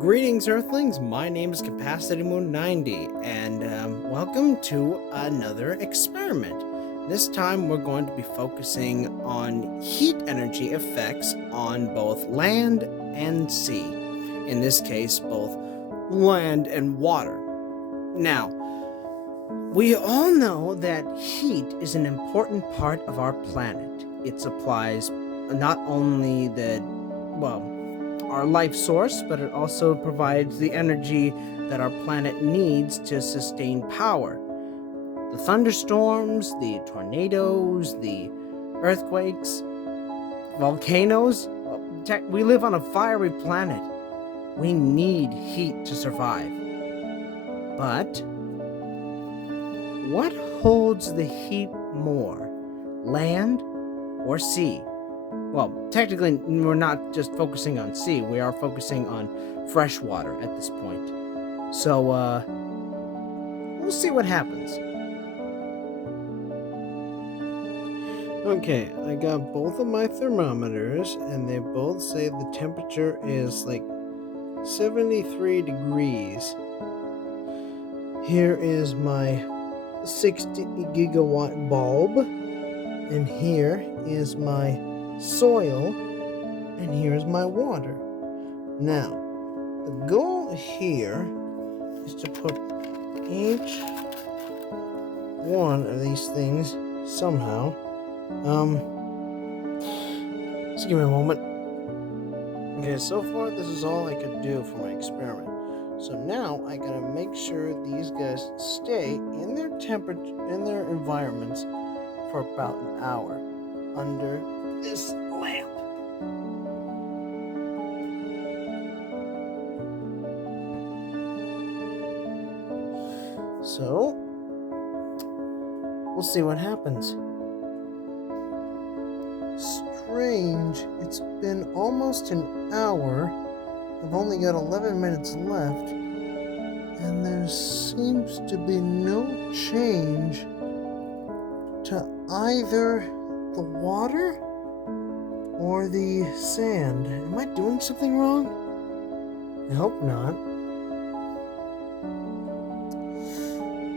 Greetings, Earthlings. My name is Capacity Moon 90, and welcome to another experiment. This time, we're going to be focusing on heat energy effects on both land and sea. In this case, both land and water. Now, we all know that heat is an important part of our planet. It supplies not only our life source, but it also provides the energy that our planet needs to sustain power. The thunderstorms, the tornadoes, the earthquakes, volcanoes. We live on a fiery planet. We need heat to survive. But what holds the heat more, land or sea? Well, technically, we're not just focusing on sea. We are focusing on fresh water at this point. So, we'll see what happens. Okay, I got both of my thermometers, and they both say the temperature is like 73 degrees. Here is my 60 gigawatt bulb, and here is my soil, and here's my water. Now, the goal here is to put each one of these things somehow. Just give me a moment. Okay, so far this is all I could do for my experiment. So now I gotta make sure these guys stay in their temperature, in their environments for about an hour under this lamp. So, we'll see what happens. Strange, it's been almost an hour. I've only got 11 minutes left, and there seems to be no change to either the water or the sand. Am I doing something wrong? I hope not.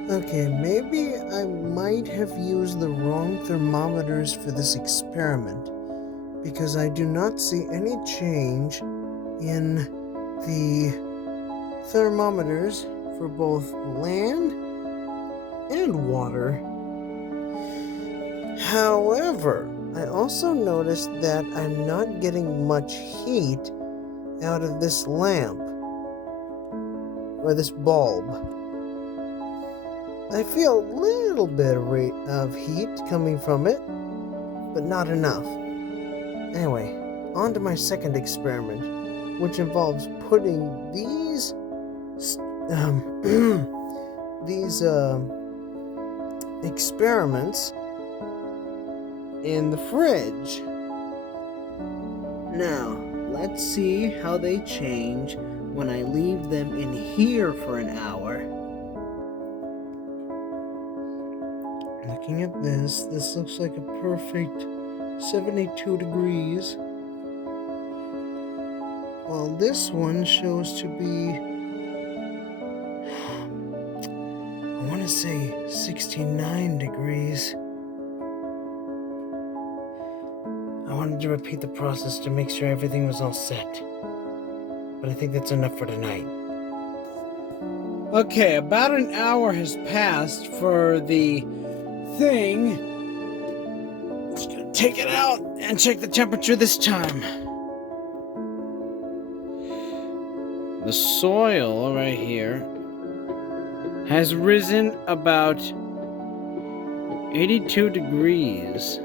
Okay, maybe I might have used the wrong thermometers for this experiment, because I do not see any change in the thermometers for both land and water. However, I also noticed that I'm not getting much heat out of this lamp, or this bulb. I feel a little bit of heat coming from it, but not enough. Anyway, on to my second experiment, which involves putting these experiments in the fridge. Now, let's see how they change when I leave them in here for an hour. Looking at this looks like a perfect 72 degrees. While this one shows to be, I want to say 69 degrees. I wanted to repeat the process to make sure everything was all set, but I think that's enough for tonight. Okay, about an hour has passed for the thing. Just gonna take it out and check the temperature this time. The soil right here has risen about 82 degrees.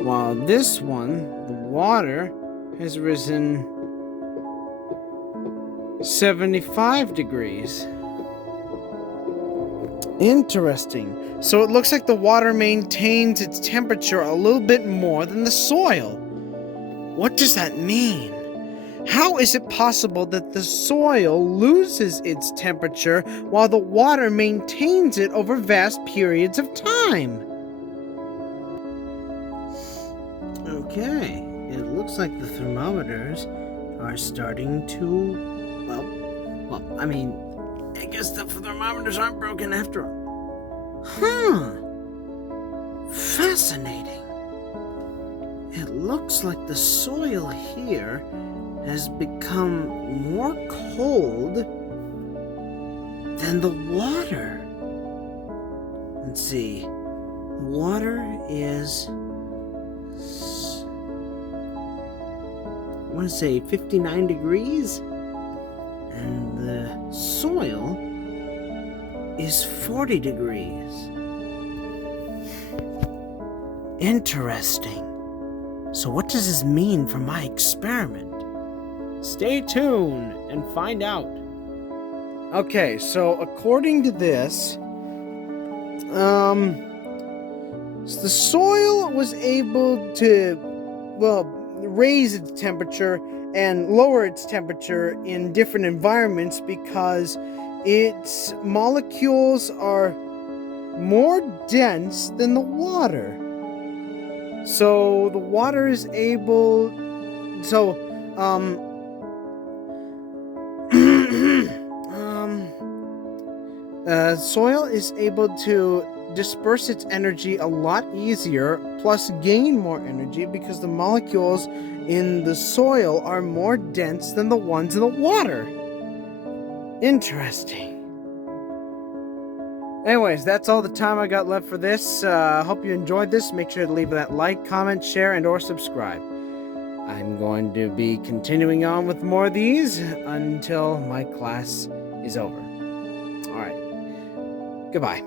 While this one, the water, has risen 75 degrees. Interesting. So it looks like the water maintains its temperature a little bit more than the soil. What does that mean? How is it possible that the soil loses its temperature while the water maintains it over vast periods of time? Okay, it looks like the thermometers are starting to, I mean, I guess the thermometers aren't broken after all. Fascinating. It looks like the soil here has become more cold than the water. Let's see. Water is, I want to say 59 degrees, and the soil is 40 degrees. Interesting. So what does this mean for my experiment? Stay tuned and find out. Okay, so according to this, the soil was able to, raise its temperature and lower its temperature in different environments because its molecules are more dense than the water. So the water is able, soil is able to disperse its energy a lot easier, plus gain more energy because the molecules in the soil are more dense than the ones in the water. Interesting. Anyways, that's all the time I got left for this. Hope you enjoyed this. Make sure to leave that like, comment, share, and or subscribe. I'm going to be continuing on with more of these until my class is over. Alright. Goodbye.